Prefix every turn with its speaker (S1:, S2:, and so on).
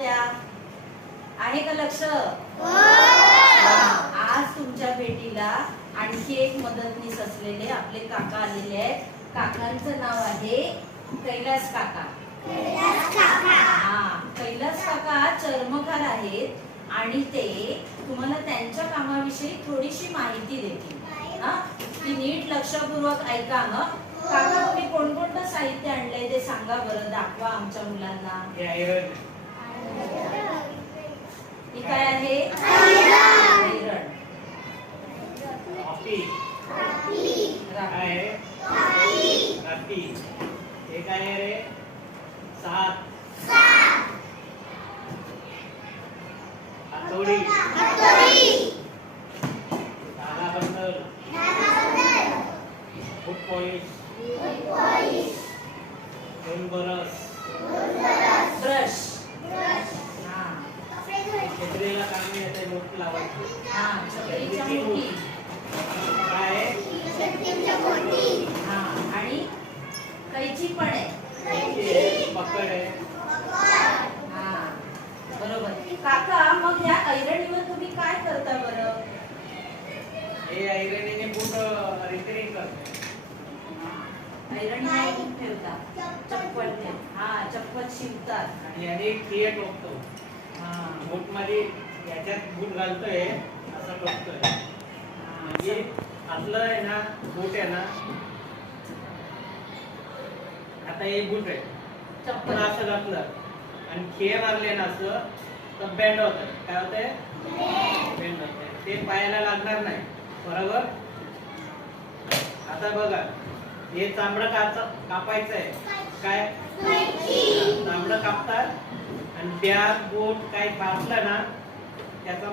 S1: त्या आहे का लक्ष? आज तुमच्या भेटीला आणखी एक मदतनीस असलेले आपले काका आलेले आहेत. काकांचं नाव आहे कैलास काका. हा कैलास काका चर्मकार आहेत आणि ते तुम्हाला त्यांच्या कामाविषयी थोडीशी माहिती देतील. हा ती नीट लक्षपूर्वक ऐका मग काका तुम्ही कोणकोणतं साहित्य आणलंय ते सांगा बरं दाखवा आमच्या मुलांना.
S2: ही
S1: काय आहे? ऐरण
S2: कॉफी आहे हे काय आहे रे? सात. हातोडी. दाना बंदर फूट पॉलिश दोन बरस
S1: ब्रश हा
S2: छत्रीला कामी येते मोठ लावायची.
S1: हा मुठी.
S2: काय?
S1: हा आणि कैची पण आहे.
S2: कैची आहे, पकड. आहे
S1: हा बरोबर. काका मग या ऐरणीवर तुम्ही काय करता बरं?
S2: हे ऐरणीने बूट रिपेरिंग करते.
S1: ऐरणीवर बूट ठेवता. चप्पल हा चप्पल शिवतात.
S2: आणि याने खिये टोकतो बूटमध्ये याच्यात बूट घालतोय असं
S1: हा.
S2: म्हणजे आपलं आहे ना बूट आहे ना आता हे बूट आहे.
S1: चप्पल.
S2: असं घातलं. आणि खिये मारले ना असं तर बँड होत काय होतंय? बँड होतंय. ते पायाला लागणार नाही. बरोबर? आता बघा. हे चांबडं कापायचं आहे काय? चांबडं कापतात. आणि त्या बोट काही कापलं ना त्याचा